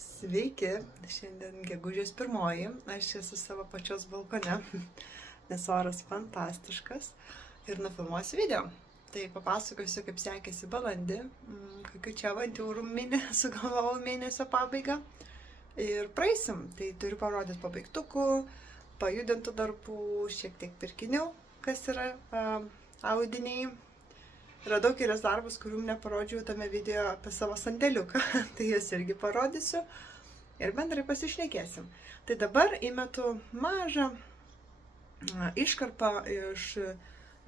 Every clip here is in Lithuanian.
Sveiki, šiandien gegužės 1, aš esu savo pačios balkone, nes oras fantastiškas ir nufilmuosiu video. Tai papasakosiu, kaip sekėsi balandį, kokiu čia avantiūrų sugalvojau mėnesio pabaigą ir praeisim. Tai turiu parodyti pabaigtukų, pajudintų darbų, šiek tiek pirkinių, kas yra audiniai. Radau kelias darbus, kurių neparodžiau tame video apie savo sandėliuką, tai jas irgi parodysiu ir bendrai pasišnekėsim. Tai dabar įmetu mažą iškarpą iš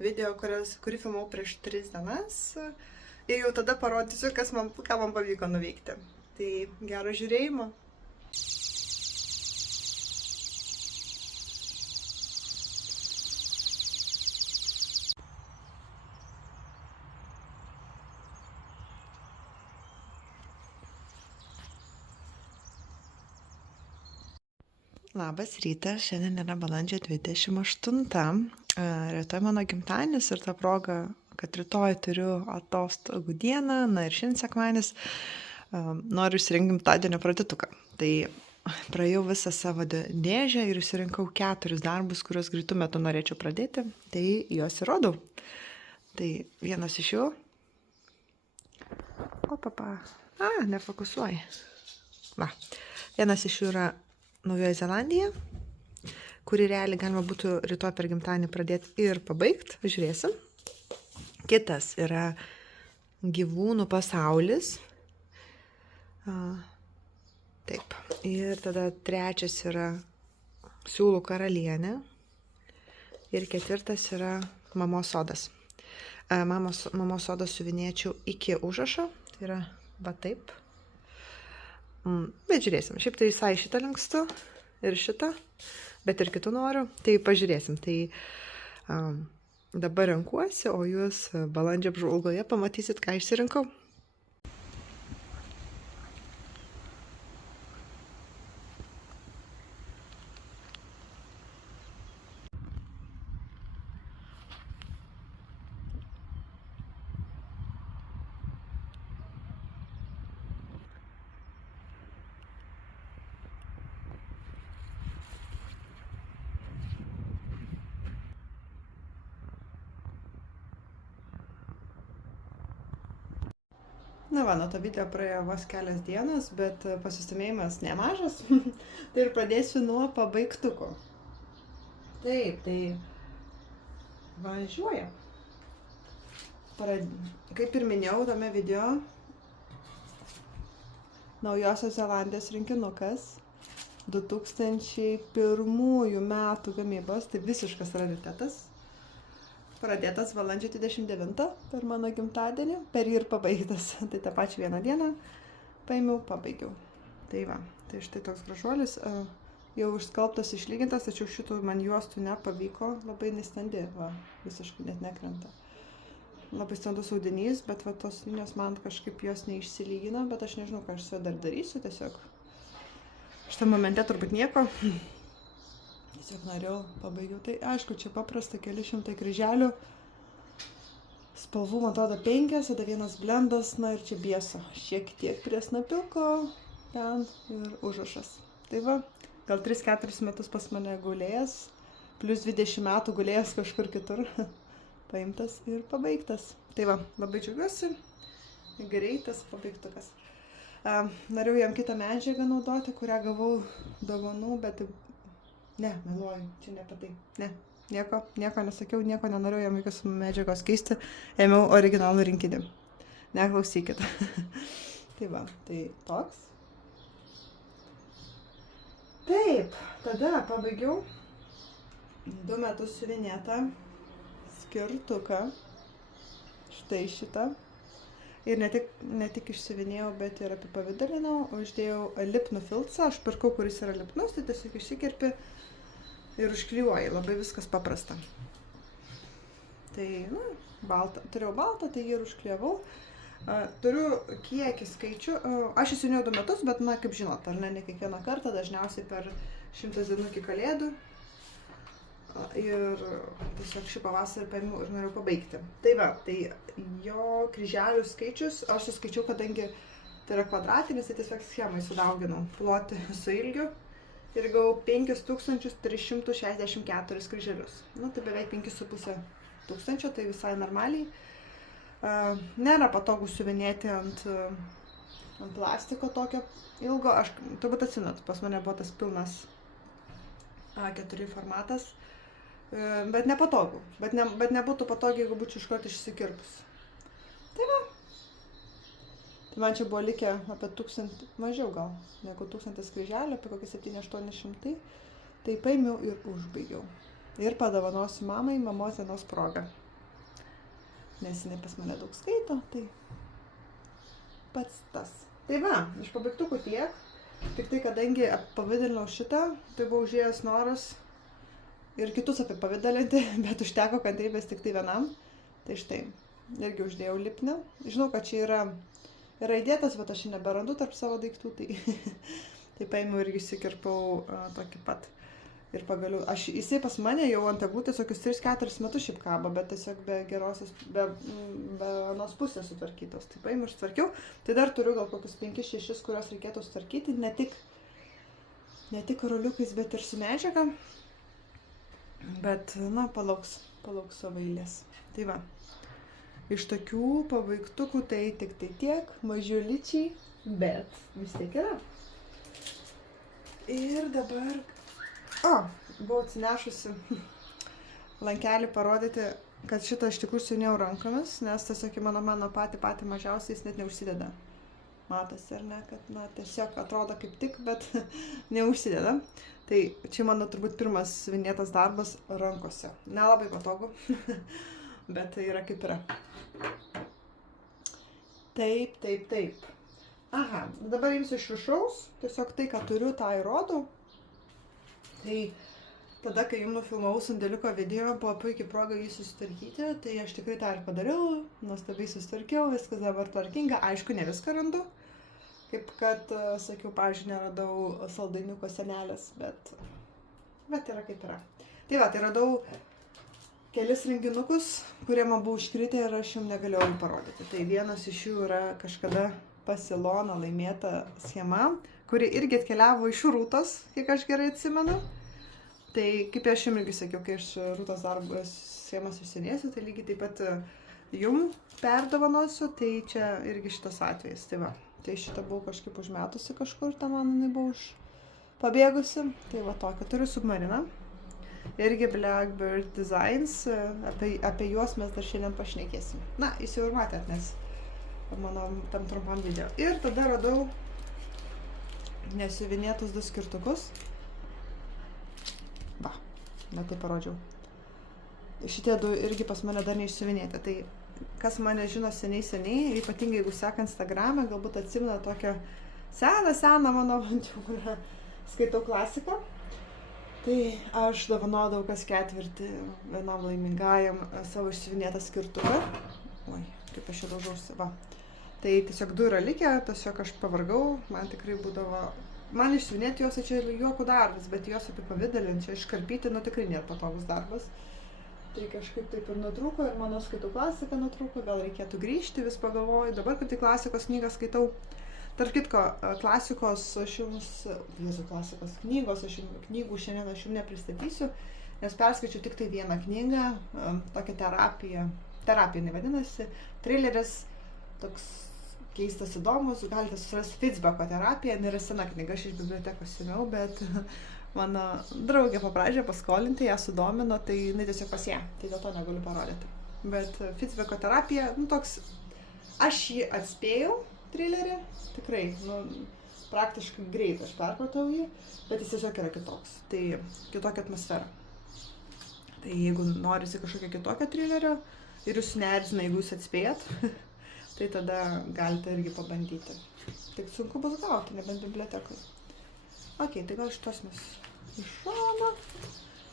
video, kurį filmavau prieš 3 dienas ir jau tada parodysiu, ką man pavyko nuveikti. Tai gero žiūrėjimo. Labas rytas, šiandien yra balandžio 28. Rytoj mano gimtadienis ir ta proga, kad rytoj turiu atostogų dieną, na ir šiandien sekmadienis, noriu išsirinkti gimtadienio pradėtuką. Tai praėjau visą savo dėžę ir išsirinkau 4 darbus, kuriuos greitų metu norėčiau pradėti, tai juos įrodau. Tai vienas iš jų... nefokusuoja. Vienas iš jų yra Naujoji Zelandija, kurį realiai galima būtų rytoj per gimtadienį pradėti ir pabaigti, žiūrėsim. Kitas yra gyvūnų pasaulis. Taip. Ir tada trečias yra siūlų karalienė. Ir ketvirtas yra mamos sodas. Mamos sodas siuvinėčiau iki užrašo, tai yra va taip. Bet žiūrėsim, šiaip tai visai šitą linkstu ir šitą, bet ir kitų noriu, tai pažiūrėsim. Tai dabar renkuosi, o jūs balandžio apžvalgoje pamatysit, ką išsirinkau. Na va, nuo to video praėjo vos kelias dienas, bet pasistumėjimas nemažas. Tai ir pradėsiu nuo pabaigtuko. Taip, tai važiuoja. Kaip ir minėjau tame video, Naujosios Zelandijos rinkinukas 2001 metų gamybos, tai visiškas raritetas. Pradėtas balandžio 29 per mano gimtadienį, per jį ir pabaigtas. Tai tą pačią vieną dieną paėmiau, pabaigiau. Tai va, tai štai toks gražuolis, jau išskalbtas, išlygintas, tačiau šitų man juostų nepavyko, labai nestandi, va, visiškai net nekrenta. Labai standus audinys, bet va, tos linijos man kažkaip jos neišsilygina, bet aš nežinau, ką aš su juo dar darysiu, tiesiog šitą momente turbūt nieko. Tiesiog norėjau, pabaigiau. Tai aišku, čia paprasta, keli šimtai kryželių. Spalvų, man atrodo, 5, tada vienas blendas, na ir čia bieso. Šiek tiek prie snapilko, ten ir užrašas. Tai va, gal 3-4 metus pas mane gulėjęs, plus 20 metų gulėjęs kažkur kitur. Paimtas ir pabaigtas. Tai va, labai džiaugiuosi. Greitas pabaigtukas. Norėjau jam kitą medžiagą naudoti, kurią gavau dovanų, bet... Ne, meluoju, čia ne apie tai. Ne, nieko nesakiau, nieko nenorėjau jam jokios medžiagos keisti. Ėmiau originalų rinkinį. Neklausykit. Tai va, tai toks. Taip, tada pabaigiau 2 metus siuvinėtą skirtuką. Štai šitą. Ir ne tik išsiuvinėjau, bet ir apipavidalinau. Uždėjau lipnų filcą. Aš pirkau, kuris yra lipnus, tai tiesiog išsikirpi ir užklijuoji. Labai viskas paprasta. Tai, turėjau baltą, tai jį ir užklijavau. Turiu kiekį skaičių. Aš įsiuvinėjau 2 metus, bet, na, kaip žinot, ar ne kiekvieną kartą, dažniausiai per 100 dienų iki kalėdų. Ir tiesiog šį pavasarį paėmiau ir norėjau pabaigti. Tai va, tai jo kryželių skaičius, aš suskaičiau, kadangi Tai yra kvadratinis, tai tiesiog schemai sudauginau plotį su ilgiu ir gavau 5364 kryželius. Nu, tai beveik 5,5 tūkstančio, tai visai normaliai. Nėra patogu siuvinėti ant plastiko tokio ilgo. Aš turbūt atsimenu, pas mane buvo tas pilnas A4 formatas, bet nepatogu. Bet nebūtų patogu, jeigu būčiau iškart išsikirpus. Tai va. Tai man čia buvo likę apie 1000, mažiau gal, negu 1000 kryželių, apie kokį 700-800. Tai paėmiau ir užbaigiau. Ir padovanosiu mamai mamos dienos progą. Nes jinai pas mane daug skaito, tai pats tas. Tai va, iš pabaigtukų tiek. Tik tai, kadangi apipavidalinau šitą, tai buvo užėjęs noras ir kitus apipavidalinti, bet užteko kantrybės tik tai vienam. Tai štai, irgi uždėjau lipnią. Žinau, kad čia yra įdėtas, bet aš jį neberandu tarp savo daiktų, tai, tai paėmiau irgi įsikirpau tokį pat. Ir pagaliau, jisai pas mane jau ant eglutės tokius 3-4 metus šiaip kabo, bet tiesiog be gerosios, be anos pusės sutvarkytos. Tai paėmiau ir sutvarkiau. Tai dar turiu gal kokius 5-6, kuriuos reikėtų sutvarkyti, ne tik roliukais, bet ir su medžiaga. Bet, na, palauks savo eilės. Tai va, iš tokių pabaigtukų tai tik tai tiek, mažiuličiai, bet vis tiek yra. Ir dabar... buvau atsinešusi lankelį parodyti, kad šitą iš tikrųjų siuvinėjau rankomis, nes tiesiog mano patį mažiausiai jis net neužsideda. Matosi, ar ne, kad tiesiog atrodo kaip tik, bet neužsideda. Tai čia mano turbūt pirmas siuvinėtas darbas rankose. Nelabai patogu, bet tai yra kaip yra. Taip. Aha, dabar imsiu iš viršaus, tiesiog tai, ką turiu, tą įrodau. Tai tada, kai jums nufilmavau sandėliuko video, buvo puikiai proga jį susitvarkyti, tai aš tikrai tą ir padariau, nuostabiai susitvarkiau, viskas dabar tvarkinga, aišku, ne viską randu, kaip kad, sakiau, pavyzdžiui, neradau saldainiuko senelės, bet yra kaip yra. Tai va, tai radau kelis renginukus, kurie man buvo užkritę ir aš jums negalėjau jų parodyti. Tai vienas iš jų yra kažkada pas Iloną laimėta schema, kuri irgi atkeliavo iš Rūtos, kiek aš gerai atsimenu. Tai kaip aš jums irgi sakiau, kai aš Rūtos darbas schemas išsienėsiu, tai lygiai taip pat jums perdovanosiu, tai čia irgi šitas atvejis. Tai va, tai šitą buvau kažkaip užmetusi kažkur, ta man jinai buvo pabėgusi. Tai va tokia, turiu submariną. Irgi Blackbird Designs, apie juos mes dar šiandien pašnekėsim. Na, jūs jau ir matėt, nes mano tam trumpam video. Ir tada radau nesiuvinėtus 2 skirtukus. Va, net tai parodžiau. Šitie 2 irgi pas mane dar neišsiuvinėti. Tai kas mane žino seniai, ypatingai jeigu seka Instagram'e, galbūt atsimena tokią seną mano avantiūrą, skaitau klasiką. Tai aš dovanodavau kas ketvirtį vienam laimingajam savo išsiuvinėtą skirtuką. Oi, kaip aš čia daužausi, va. Tai tiesiog 2 yra likę, tiesiog aš pavargau, man tikrai būdavo, man išsiuvinėti juos, čia juokų darbas, bet juos apipavidalinti, čia iškarpyti, tikrai nėra patogus darbas. Tai kažkaip taip ir nutrūko, ir mano skaitau klasiką nutrūko, gal reikėtų grįžti, vis pagalvoju, dabar kaip tai klasikos knygą skaitau. Tarp kitko, klasikos aš jums, knygų šiandien aš jums nepristatysiu, nes perskaičiu tik tai vieną knygą, tokią terapija jinai vadinasi, trileris, toks keistas įdomus, galite susirasti Fitzbeko terapija, nėra sena knyga, aš iš bibliotekos sėmiau, bet mano draugė paprašė paskolinti, ją sudomino, tai jinai tiesiog pas ją, tai dėl to negaliu parodyti. Bet Fitzbeko terapija, toks, aš jį atspėjau, trilerį, tikrai, praktiškai greit aš perpratau jį, bet jis tiesiog yra kitoks, tai kitokia atmosfera. Tai jeigu norisi kažkokio kitokio trilerio ir jūs neerzina, jeigu jūs atspėjat, tai tada galite irgi pabandyti. Tik sunku bus gauti, nebent bibliotekui. Ok, tai gal šitos mes iš šono,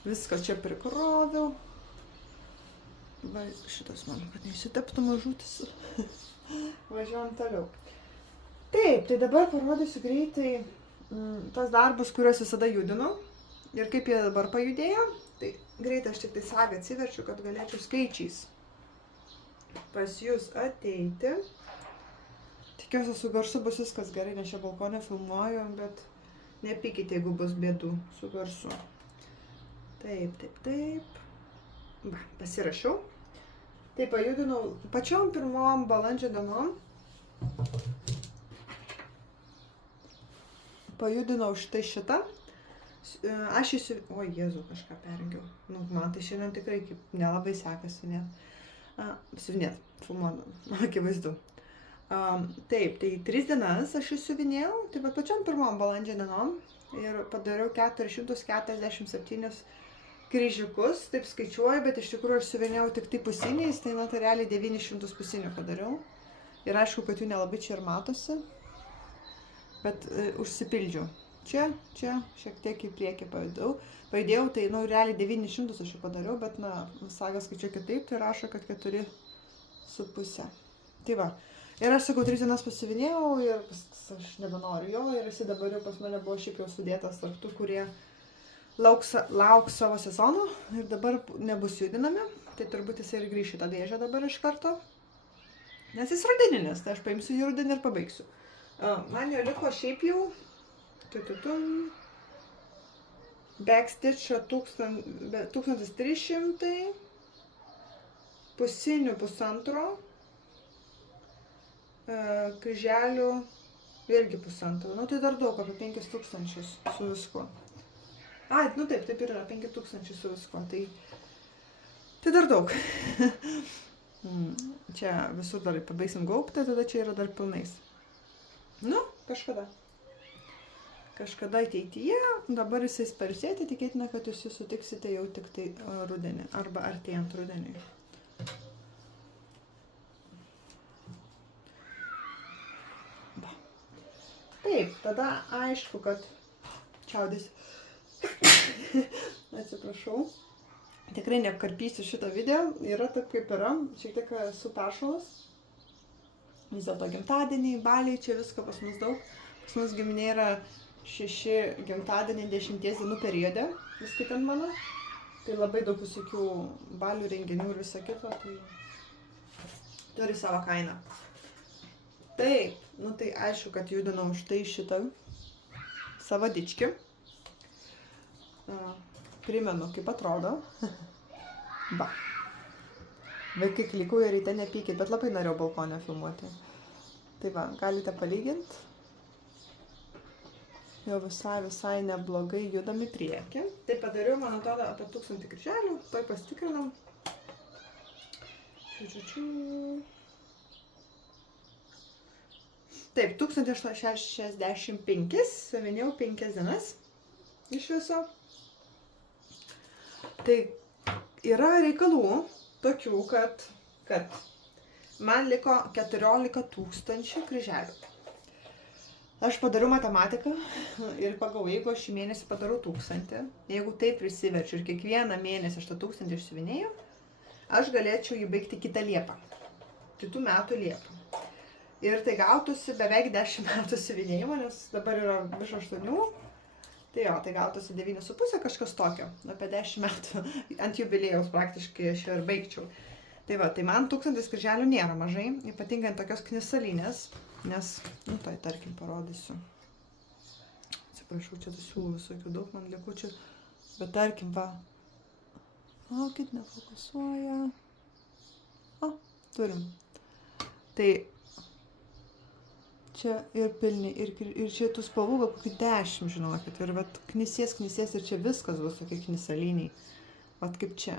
viską čia prikroviau. Va, šitas man, kad neįsiteptų mažutis. Važiuojam toliau. Taip, tai dabar parodysiu greitai tas darbus, kuriuos visada judinu ir kaip jie dabar pajudėjo. Tai greitai aš tik tai sagą atsiverčiu, kad galėčiau skaičiais pas jūs ateiti. tikiuosi su garsu bus viskas gerai, nes čia balkonė filmuoju, bet nepykite, jeigu bus bėdų su garsu. Taip. Va, pasirašiau. Tai pajudinau pačiom pirmom balandžio dienom. Pajudinau šitą. Aš o Jėzau, kažką perrengiau. Nu, man tai šiandien tikrai nelabai sekasi siuvinėt, filmuodama, akivaizdu. Taip, tai 3 dienas aš įsiuvinėjau, tai va pačiom pirmom balandžio dienom ir padariau 447 kryžiukus, taip skaičiuoju, bet iš tikrųjų aš siuvinėjau tik tai pusiniais, tai realiai 900 pusinių padariau. Ir aišku, kad jų nelabai čia ir matosi, bet užsipildžiau. Čia, šiek tiek į priekį pajudėjau, tai realiai 900 aš jau padariau, bet sagas skaičiuoju kitaip, tai rašo, kad 4,5. Tai va. Ir aš sakau, 3 dienas pasiuvinėjau ir aš nebenoriu jo ir jis dabar jau pas mane buvo šiaip jau sudėtas tarp tų, kurie lauks savo sezono ir dabar nebus judinami, tai turbūt jis ir grįš į tą dėžę dabar iš karto, nes jis rudeninis, tai aš paimsiu jį rudenį ir pabaigsiu. Man jau liko šiaip jau backstitch 1300, pusinių 1,5, kryželių irgi 1,5, nu tai dar daug, apie 5000 su viskuo. Taip ir yra, 5000 su viskuo, tai dar daug. Čia visur dar pabaigsim gaubti, tada čia yra dar pilnais. Nu, kažkada ateityje, dabar jisai pailsėti, tikėtina, kad jūs sutiksite jau tik tai rudenį, arba artėjant rudeniui. Taip, tada aišku, kad čiaudės. Atsiprašau. Tikrai neapkarpysiu šitą video, yra taip kaip yra, šiek tiek esu peršalas. Vis dėlto gimtadieniai, baliai, čia visko pas mus daug. Pas mus giminė yra 6 gimtadieniai 10 dienų periode, įskaitant mano. Tai labai daug visokių balių renginių ir viso kito, tai turi savo kainą. Taip, tai aišku, kad judinau štai šitą savadičkį. Primenu, kaip atrodo. Ba. Vaikai klikuoja ryte, nepykit, bet labai norėjau balkonę filmuoti. Tai va, galite palyginti. Jau visai neblogai judam į priekį. Tai padariau, man atrodo, apie 1000 kryželių. Tuoj pasitikrinam. Taip, 1065, siuvinėjau 5 dienas iš viso. Tai yra reikalų tokių, kad man liko 14 000 kryželių. Aš padariau matematiką ir pagalvojau, jeigu aš šį mėnesį padarau 1000, jeigu taip prisiverčiu ir kiekvieną mėnesį aš tą 1000 išsiuvinėjau, aš galėčiau jį baigti kitą Liepą, kitų metų Liepą. Ir tai gautųsi beveik 10 metų siuvinėjimo, nes dabar yra virš 8, tai jo, tai gautųsi 9,5 kažkas tokio, apie 10 metų ant jubilėjaus praktiškai aš ir baigčiau. Tai va, tai man 1000 kryželių nėra mažai, ypatingai ant tokios knisalinės, nes, tai tarkim parodysiu. Atsiprašau, čia tų siūlų visokių daug man likučių, bet tarkim, va, kit nefokusuoja. Turim. Tai čia ir pilni, ir čia tų spalvų gal kokį 10, žinokit, ir vat knisės ir čia viskas bus tokie knisaliniai, vat kaip čia.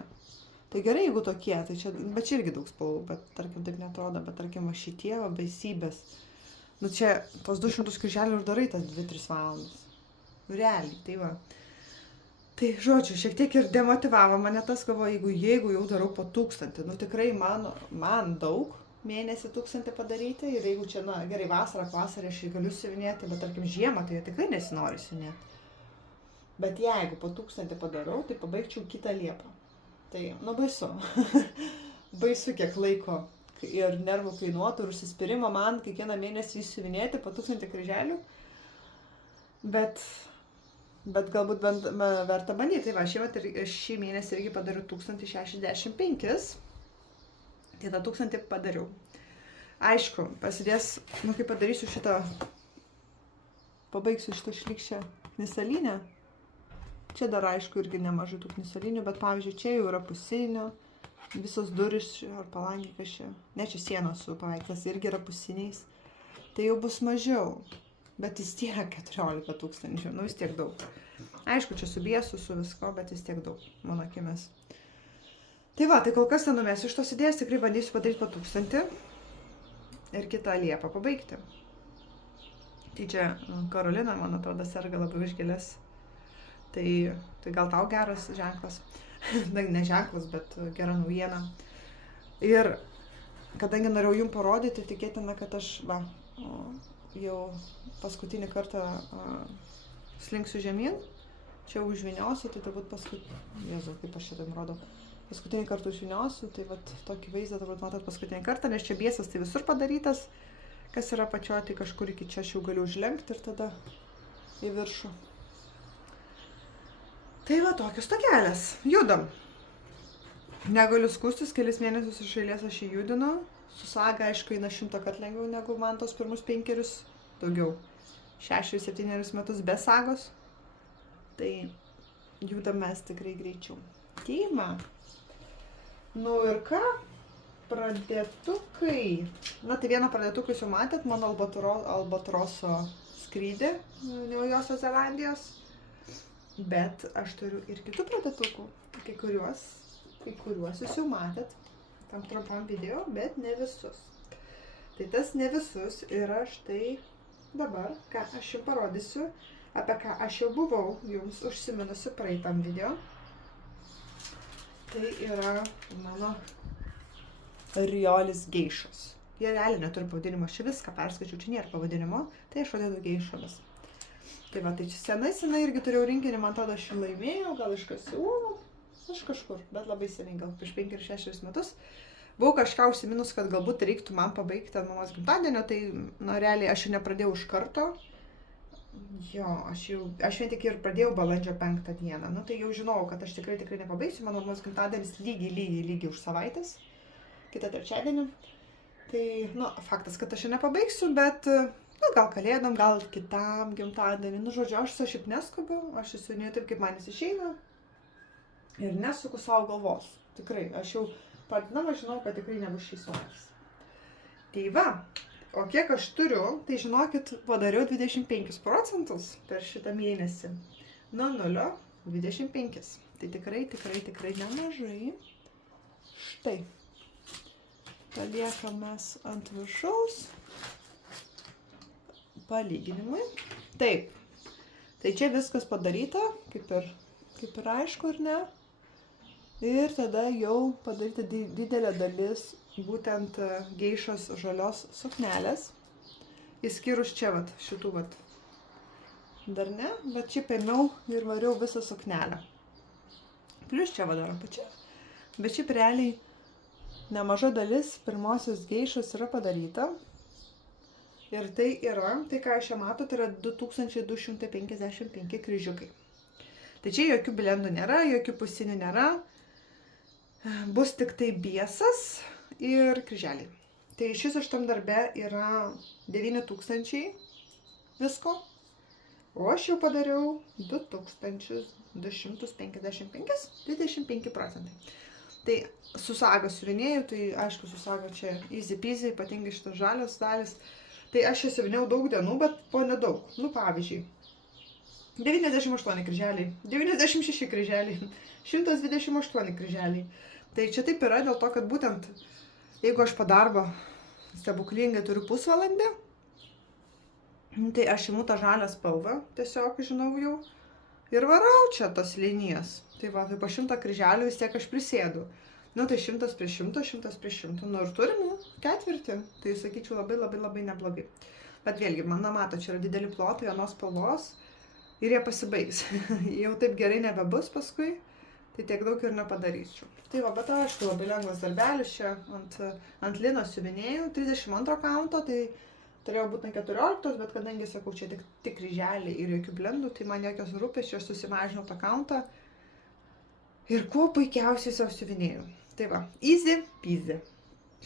Tai gerai, jeigu tokie, tai čia, bet čia irgi daug spalvų, bet tarkim taip netrodo, bet tarkim va šitie va baisybės. Nu čia tos 200 kryželių ir darai tas 2-3 valandas. Nu realiai, tai va. Tai žodžiu, šiek tiek ir demotivavo mane tas, galvoju, jeigu jau darau po 1000, nu tikrai man daug mėnesį 1000 padaryti ir jeigu čia, gerai, vasarą aš galiu siuvinėti, bet tarkim žiemą, tai tikrai nesinori siuvinėti. Bet jeigu po 1000 padarau, tai pabaigčiau kitą Liepą. Tai, baisu. Baisu kiek laiko ir nervų kainuotų ir užsispyrimo man kiekvieną mėnesį įsiuvinėti po 1000 kryželių. Bet galbūt verta bandyti. Tai va, šį mėnesį irgi padariau 1065. Tai tą 1000 padariau. Aišku, pasidės, kai padarysiu šitą, pabaigsiu šitą šlykščią knisalinę. Čia dar aišku irgi nemažai tų knisalinių, bet pavyzdžiui, čia jau yra pusinių, visos durys ar palangikas čia. Ne, čia sienos su paveikslas irgi yra pusiniais. Tai jau bus mažiau, bet vis tiek 14 000, vis tiek daug. Aišku, čia su biesu, su visko, bet vis tiek daug, mano akimis. Tai va, tai kol kas nenumesiu iš tos idėjas, tikrai bandysiu padaryti po 1000 ir kitą Liepą pabaigti. Tai čia Karolina, man atrodo, serga labai už gėles. Tai gal tau geras ženklas. Ne ženklas, bet gera naujiena. Ir kadangi norėjau jums parodyti, tikėtina, kad aš jau paskutinį kartą slinksiu žemyn. Čia užviniosiu, tai turbūt Jėzau, kaip aš šitam rodau. Paskutinį kartą užviniosiu, tai tokį vaizdą turbūt matot paskutinį kartą, nes čia biesas tai visur padarytas. Kas yra pačioje, tai kažkur iki čia aš jau galiu užlenkti ir tada į viršų. Tai va, tokios tokelės. Judam. Negaliu skustis, kelis mėnesius iš eilės aš jį judinu. Su saga, aišku, eina 100 kartų lengviau negu man tos pirmus 5, daugiau. 6-7 metus be sagos. Tai judam mes tikrai greičiau. Teima. Nu ir ką? Pradėtukai. Na tai vieną pradėtuką jūs jau matėt, mano albatroso skrydį Naujosios Zelandijos. Bet aš turiu ir kitų pradėtukų. Kai kuriuos jūs jau matėt tam trumpam video, bet ne visus. Tai tas ne visus yra štai dabar, ką aš jums parodysiu, apie ką aš jau buvau jums užsiminusi praeitam video. Tai yra mano Riolis geišos. Jie realiai neturi pavadinimo, aš viską perskaičiau, čia nėra pavadinimo, tai aš vadinu geišomis. Tai va, tai čia senai irgi turėjau rinkinį, man atrodo, aš jį laimėjau, gal iš Kasiūnų, aš kažkur, bet labai seniai, gal prieš 5-6 metus. Buvau kažką užsiminus, kad galbūt reiktų man pabaigti ant mamos gimtadienio, tai, realiai aš jau nepradėjau iš karto. Jo, aš vien tik ir pradėjau balandžio 5 dieną, tai jau žinojau, kad aš tikrai nepabaigsiu, mano mamos gimtadienis lygiai už savaitės, kitą trečiadienį. Tai, faktas, kad aš jau nepabaigsiu, bet, gal kalėdom, gal kitam gimtadienį, žodžiu, aš šiaip neskubiu, aš įsiunėjau taip, kaip man jis išeina ir nesuku savo galvos, tikrai, aš jau pradinama žinau, kad tikrai nebus šis savaitės. Tai va. O kiek aš turiu, tai žinokit, padariau 25% per šitą mėnesį. Nuo 0 25. Tai tikrai nemažai. Štai. Paliekam mes ant viršaus. Palyginimui. Taip. Tai čia viskas padaryta, kaip ir aišku, ar ne. Ir tada jau padaryta didelė dalis būtent geišos žalios suknelės. Įskyrus čia šitų dar ne, bet čia ėmiau ir variau visą suknelę. Plius čia dar apačia. Bet šiaip realiai nemaža dalis pirmosios geišos yra padaryta. Ir tai yra, tai ką aš čia matau, tai yra 2255 kryžiukai. Tai čia jokių blendų nėra, jokių pusinių nėra. Bus tik tai biesas ir kryželiai. Tai šis iš tam darbe yra 9000 visko, o aš jau padariau 2255, 25%. Tai su saga siuvinėjau, tai aišku, su saga čia easy peasy, ypatingai šitas žalios dalis. Tai aš čia siuvinėjau daug dienų, bet po nedaug. Pavyzdžiui, 98 kryželiai, 96 kryželiai, 128 kryželiai. Tai čia taip yra dėl to, kad būtent jeigu aš po darbo stebuklingai turiu pusvalandį, tai aš imu tą žalią spalvą, tiesiog žinau jau, ir varau čia tas linijas. Tai va, tai po 100 kryželių vis tiek aš prisėdu. Tai 100 prie 100, 100 prie 100, ir turim ketvirtį. Tai sakyčiau labai neblogai. Bet vėlgi, mato, čia yra dideli plotai, vienos spalvos ir jie pasibaigs. Jau taip gerai nebebus paskui. Tai tiek daug ir nepadaryčiau. Tai va, bet aišku, labai lengvas darbelis čia ant lino siuvinėjau, 32 kaunto, tai turėjau būti ant 14, bet kadangi, sakau, čia tik kryželiai ir jokių blendų, tai man jokios rūpesčių, aš susimažinau tą kauntą ir kuo puikiausiai savo siuvinėjau. Tai va, easy peasy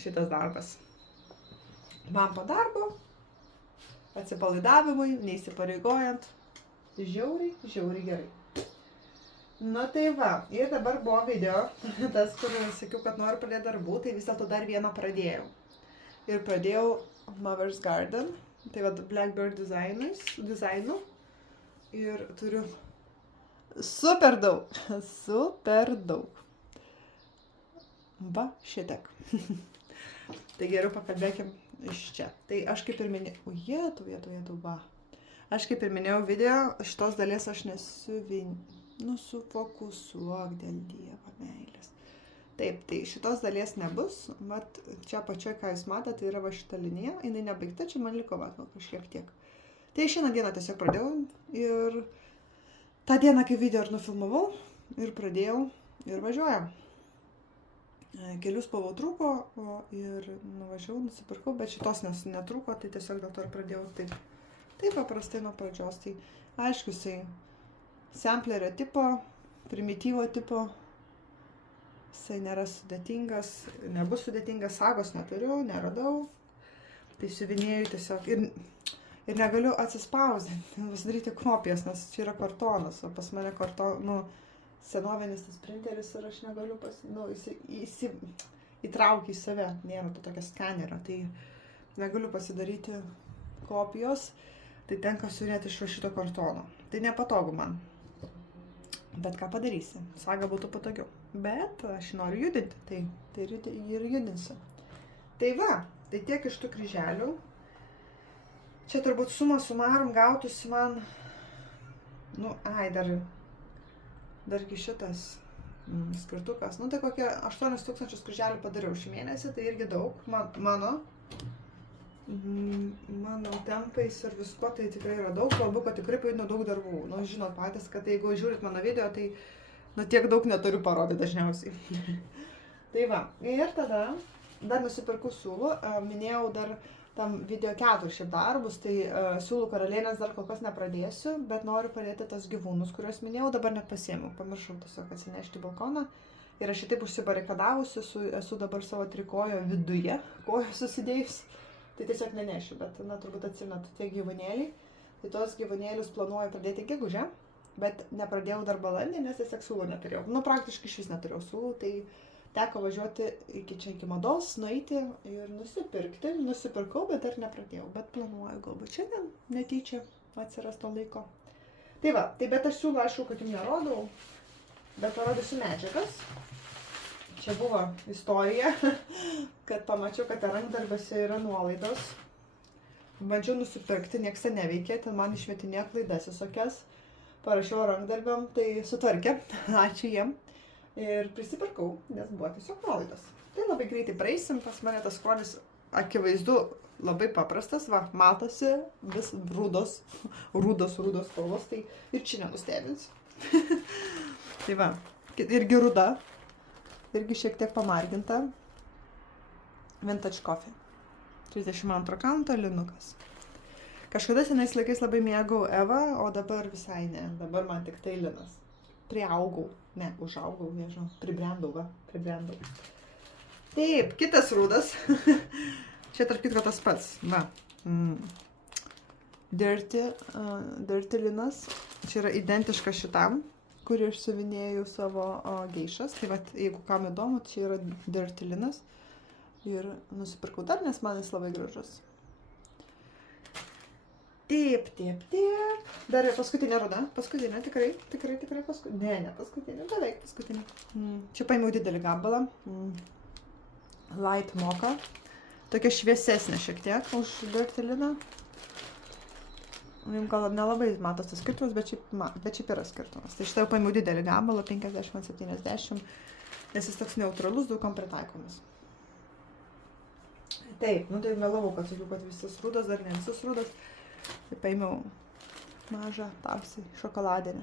šitas darbas. man po darbo, atsipalaidavimui, neįsipareigojant. Žiauriai gerai. Nu tai va, ir dabar buvo video, tas, kur sakiau, kad noriu pradėti darbų, tai vis dėlto dar vieną pradėjau. Ir pradėjau Mother's Garden, tai va Blackbird dizainų. Ir turiu super daug. Va, šitiek. Tai geriau pakalbėkim iš čia. Tai aš kaip ir minėjau, jetau, va. Aš kaip ir minėjau video, šitos dalies aš sufokusuok dėl Dievo meilės. Taip, tai šitos dalies nebus. Vat čia pačioj, ką jūs matote, tai yra va šita linija. Jinai nebaigta, čia man liko va kažkiek tiek. Tai šiandien dieną tiesiog pradėjau ir tą dieną, kai video ir nufilmavau, ir pradėjau, ir važiuojam. Kelių spalvų trūko ir nuvažiavau, nusipirkau, bet šitos netrūko, tai tiesiog dėl to ir pradėjau taip paprastai nuo pradžios. Tai aišku, jisai samplerio tipo, primityvo tipo, jisai nėra sudėtingas, nebus sudėtingas, sagos neturiu, neradau. Tai siuvinėjau tiesiog ir negaliu atsispausdinti, pasidaryti kopijas, nes čia yra kartonas, o pas mane senovinis tas printeris ir aš negaliu įtraukti į save, nėra to tokio skanerio, tai negaliu pasidaryti kopijos, tai tenka siūrėti iš šito kartono. Tai nepatogu man, bet ką padarysi, saga būtų patogiau, bet aš noriu judinti, tai ir judinsiu. Tai va, tai tiek iš tų kryželių, čia turbūt suma sumarum gautųsi man, dargi šitas skirtukas, tai kokie 8000 kryželių padariau šį mėnesį, tai irgi daug, mano tempais ir visko, tai tikrai yra daug, kalbu, kad tikrai pajudinu daug darbų. Žinot patys, kad jeigu žiūrit mano video, tai tiek daug neturiu parodyti dažniausiai. Tai va, ir tada dar nusipirkau siūlų, minėjau dar tam video 4 šiaip darbus, tai siūlų karalienės dar kol kas nepradėsiu, bet noriu pradėti tas gyvūnus, kuriuos minėjau, dabar net pasiėmiau, pamiršau tiesiog atsinešti į balkoną. Ir aš šitaip užsibarikadavusi, esu dabar savo trikojo viduje, kojo susidėjus, tai tiesiog nenešiu, bet turbūt atsimenat tie gyvūnėliai. Tai tos gyvūnėlius planuoju pradėti gegužę, bet nepradėjau dar balandį, nes tiesiog siūlų neturėjau. Praktiškai iš vis neturėjau siūlų, tai teko važiuoti iki mados, nueiti ir nusipirkti. Nusipirkau, bet dar nepradėjau. Bet planuoju, galbūt šiandien netyčia atsiras to laiko. Tai va, bet aš siūlau, aišku, kad jums nerodau, bet parodysiu medžiagas. Čia buvo istorija, kad pamačiau, kad rankdarbiuose yra nuolaidos. Bandžiau nusipirkti, nieks ten neveikė, ten man išmetinėjo klaidas visokias. Parašiau rankdarbiam, tai sutvarkė, ačiū jiem. Ir prisipirkau, nes buvo tiesiog nuolaidos. Tai labai greitai praeisim, pas mane tas skonis akivaizdu labai paprastas, va, matosi, vis rūdos spalvos, tai ir čia nenustebinsiu. Tai va, irgi ruda, irgi šiek tiek pamarginta, vintage coffee, 32 kanto linukas. Kažkada senais laikais labai mėgau Eva, o dabar visai ne, dabar man tik tai linas. Užaugau, nežinau, pribrendau. Taip, kitas rūdas, čia tarp kitko tas pats, va, dirty linas, čia yra identiškas šitam, kurį aš siuvinėjau savo geišas, tai va, jeigu kam įdomu, čia yra dirty linas ir nusipirkau dar, nes man jis labai gražus. Taip. Dar paskutinė ruda. Paskutinė, tikrai paskutinė. Ne paskutinė, beveik paskutinė. Čia paėmiau didelį gabalą. Light mocha. Tokia šviesesnė šiek tiek už dirty liną. Jums gal nelabai matos tas skirtumas, bet šiaip yra skirtumas. Tai šitą jau paėmiau didelį gabalą, 50-70, nes jis toks neutralus, daugam pritaikomas. Taip, tai melavau, kad sakiau, kad visas rūdas, dar ne visas rūdas. Tai paėmiau mažą tamsiai šokoladinę.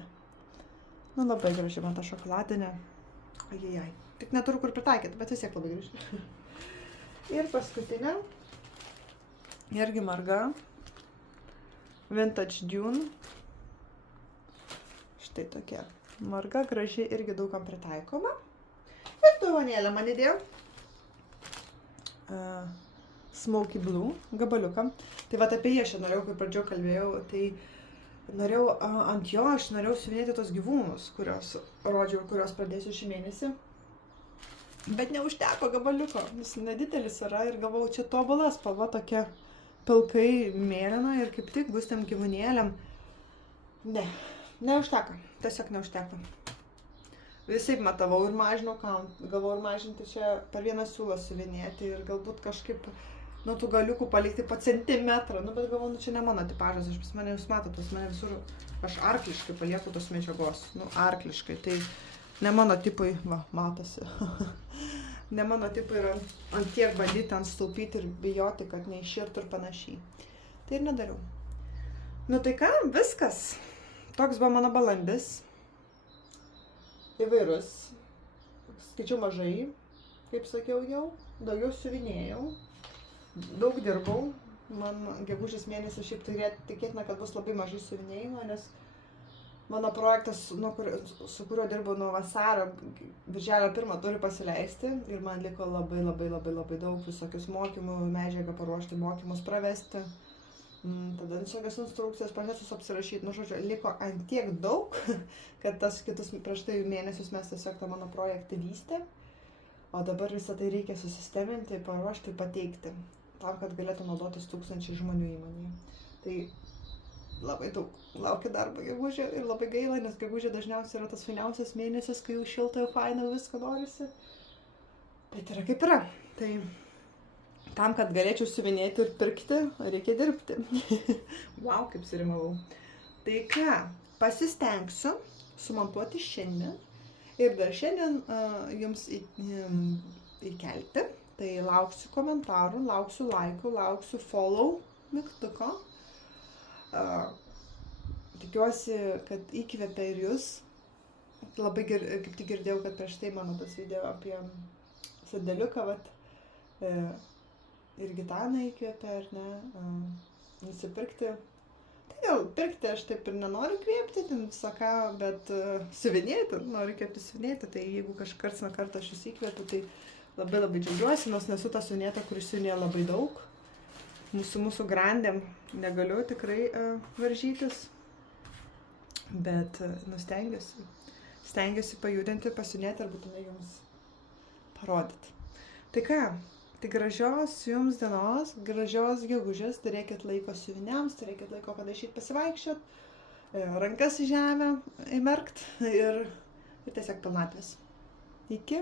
Labai graži man ta šokoladinė. Ajajaj. Tik neturiu kur pritaikyti, bet vis tiek labai graži. Ir paskutinė. Irgi marga. Vintage Dune. Štai tokia. Marga, graži, irgi daugam pritaikoma. Ir dovanėlę man įdėjau. Smoky Blue gabaliuką. Tai va apie jį aš norėjau, kaip pradžioje kalbėjau, tai norėjau ant jo, aš norėjau siuvinėti tos gyvūnus, kurios rodžiau ir kurios pradėsiu šį mėnesį. Bet neužteko gabaliuko, jis nedidelis yra ir galvau, čia tobula spalva tokia pilkai mėlyna ir kaip tik bus tiem gyvūnėliam. Ne, neužteko, tiesiog neužteko. Visai matavau ir mažinau, galvau ir mažinti čia per vieną siūlą siuvinėti ir galbūt kažkaip nuo tų galiukų palikti po centimetrą, bet galvau, čia ne mano tipažas, aš pas mane jūs matot, pas mane visur, aš arkliškai palieku tos medžiagos, arkliškai, tai ne mano tipui, va, matosi, ne mano tipui yra ant tiek bandyti ant stulpyti ir bijoti, kad neiširtų ir panašiai. Tai ir nedariau. Tai ką, viskas, toks buvo mano balandis, įvairus, skaičiau mažai, kaip sakiau jau, daugiau siuvinėjau. Daug dirbau, man gegužės mėnesį šiaip tikėtina, kad bus labai mažai siuvinėjimo, nes mano projektas, su kuriuo dirbu nuo vasario, birželio 1 turi pasileisti ir man liko labai daug visokius mokymų, medžiagą paruošti, mokymus pravesti, tada visokias instrukcijas, procesus apsirašyti, žodžiu, liko ant tiek daug, kad tas kitus prieš tai mėnesius mes tiesiog tą mano projektą vystė, o dabar visą tai reikia susisteminti, paruošti, pateikti. Tam, kad galėtų naudotis 1000 žmonių įmonėje. Tai labai daug laukia darbo gegužė ir labai gaila, nes gegužė dažniausiai yra tas fainiausias mėnesis, kai jau šilta, jau faina, visko norisi. Bet yra kaip yra. Tai tam, kad galėčiau siuvinėti ir pirkti, reikia dirbti. Wow, kaip surimavau. Tai ką, pasistengsiu sumontuoti šiandien ir dar šiandien jums įkelti. Tai lauksiu komentarų, lauksiu laikų, lauksiu follow mygtuko. Tikiuosi, kad įkvėpia ir jūs. Labai kaip tik girdėjau, kad prieš tai mano tas video apie sandėliuką, ir Gitaną įkvėpia, ar ne, nusipirkti. Tai gal pirkti aš taip ir nenoriu kvėpti, visaka, bet siuvinėti, noriu kėpti siuvinėti. Tai jeigu kažkart nuo karto aš jūs įkvėpiu, tai labai džiaugiuosi, nors nesu ta siuvinėta, kuris siuvinėja labai daug. Mūsų grandėm negaliu tikrai varžytis, bet stengiuosi pajudinti, pasiunėti ir būtinai jums parodyti. Tai ką, tai gražios jums dienos, gražios gegužės, turėkit laiko siuviniams, turėkit laiko padašyti pasivaikščiot, rankas į žemę įmerkt ir tiesiog pilnatvės. Iki.